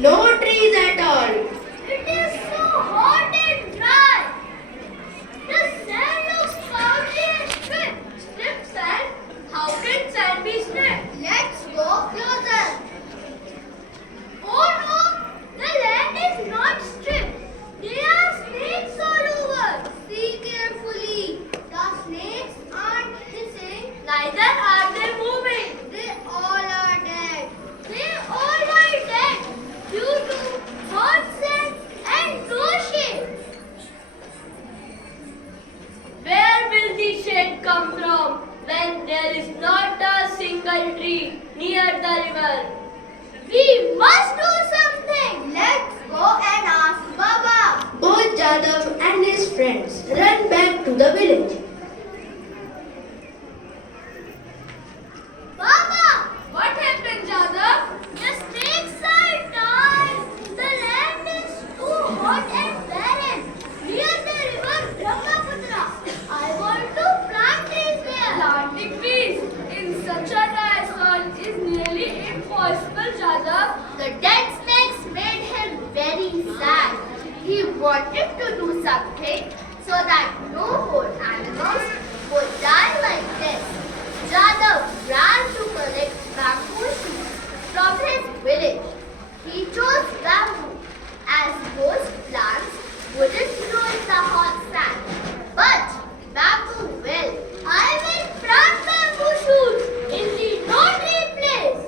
No trees at all. It is so hot and dry. The sand looks cloudy and stripped. Stripped sand? How can sand be stripped? Let's go closer. Oh no, the land is not stripped. There are snakes all over. See carefully. The snakes aren't hissing. Neither are they moving. They all are dead. They all are dead due to hot sand and no shade. Where will the shade come from when there is not a single tree near the river? We must do something. Let's go and ask Baba. Both Jadav and his friends ran back to the village. Baba, what happened, Jadav? The snakes are dying. The land is too hot and barren near the river Brahmaputra. I want to plant trees there. Planting trees in such a dry soil is nearly impossible, Jadav. The dead snakes made him very sad. He wanted to do something so that no more animals would die like this. Jadav ran to collect bamboo shoots from his village. He chose bamboo as most plants wouldn't grow in the hot sand. But bamboo will. I will plant bamboo shoots in the no-tree place.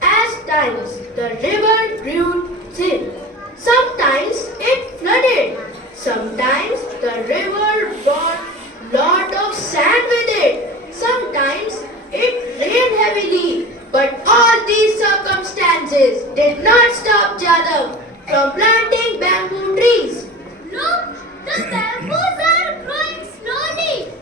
As times the river grew thin. Sometimes it flooded. Sometimes the river brought lot of sand with it. Sometimes it rained heavily. But all these circumstances did not stop Jadav from planting bamboo trees. Look, the bamboos are growing slowly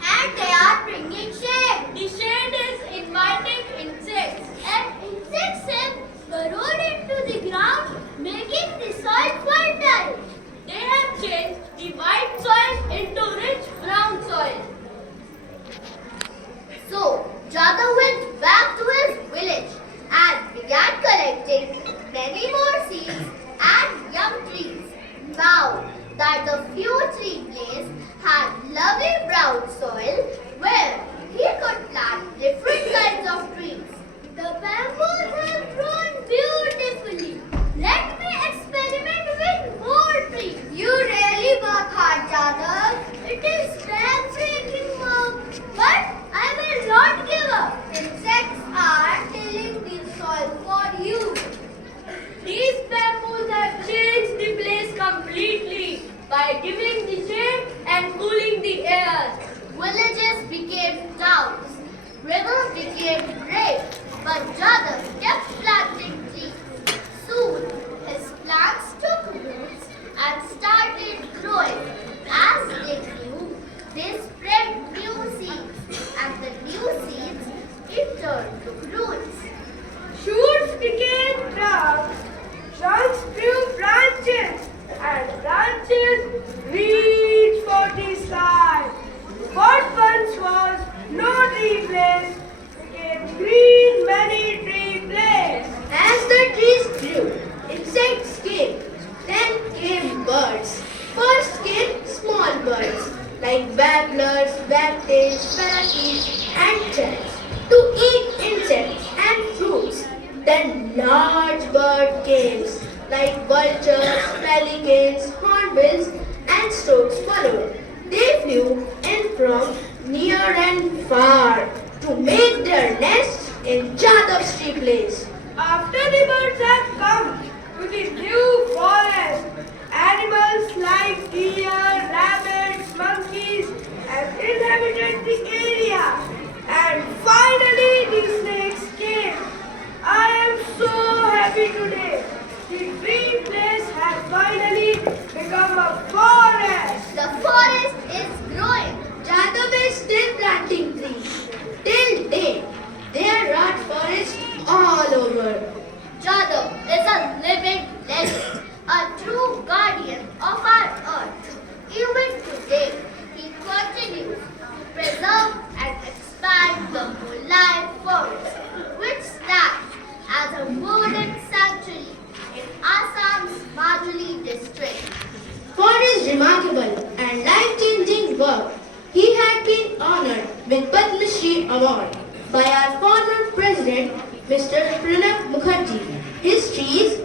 and they are bringing shade. The shade is inviting insects and insects have burrowed into the ground, making the soil fertile. They have changed the white soil into rich brown soil. So, Jadav went back to his village and began collecting many more seeds and young trees. Now that the few tree place had lovely brown soil where he could plant different kinds of trees. The bamboos have grown beautifully. Let me experiment with more trees. You really work hard, Jadav. It is time-breaking work, but I will not give up. Insects are tilling the soil for you. These bamboos have changed the place completely by giving the shade and cooling the air. Villages became towns, rivers became great, but Jadav kept planting trees. Soon, his plants took roots and started growing. As they grew, they spread new seeds, and the new seeds in turn took roots. Shoots became trunks, trunks grew branches, and branches reached for the sky. What once was no tree place became green many tree place. As the trees grew, insects came. Then came birds. First came small birds like babblers, wagtails, parakeets, and chicks to eat insects and fruits. Then large bird came like vultures, pelicans, hornbills, and storks followed. They flew in from near and far to make their nests in Jadav's tree place. After the birds had come to the new forest, animals like deer, rabbits, monkeys have inhabited the area. And finally the snakes came. I am so happy today. The tree place has finally become a forest. The forest is growing. Jadav is still planting trees. Till date, there are forests all over. Jadav is a living legend. with Padma Shri Award by our former President, Mr. Pranab Mukherjee. His trees